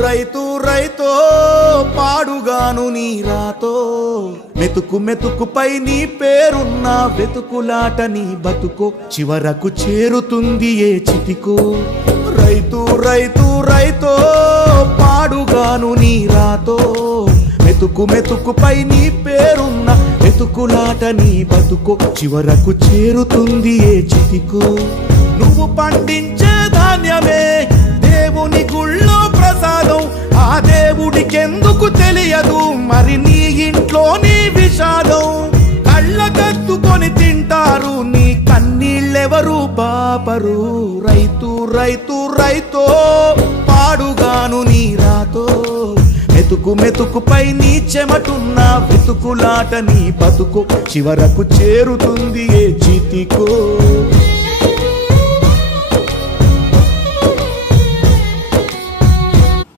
రైతు రైతో పాడుగాను నీ రాతో మెతుకు మెతుకుపై నీ పేరున్న వెతుకులాట నీ బతుకో చివరకు చేరుతుంది ఏ చితికో రైతు రైతు రైతో పాడుగాను నీ రాతో మెతుకు మెతుకుపై నీ పేరున్న వెతుకులాట నీ బతుకో చివరకు చేరుతుంది ఏ చితికో నువ్వు పండించే ధాన్యమే దేవుని గుళ్ళో ప్రసాదం ఆ దేవుడికెందుకు తెలియదు మరి నీ ఇంట్లో నీ విషాదం కళ్ళకత్తుకొని తింటారు నీ కన్నీళ్ళెవరు పాపరు రైతు రైతు రైతో పాడుగాను నీ రాతో మెతుకు మెతుకుపై నీ చెమటున్న వెతుకులాట నీ బతుకు చివరకు చేరుతుంది ఏ చితికో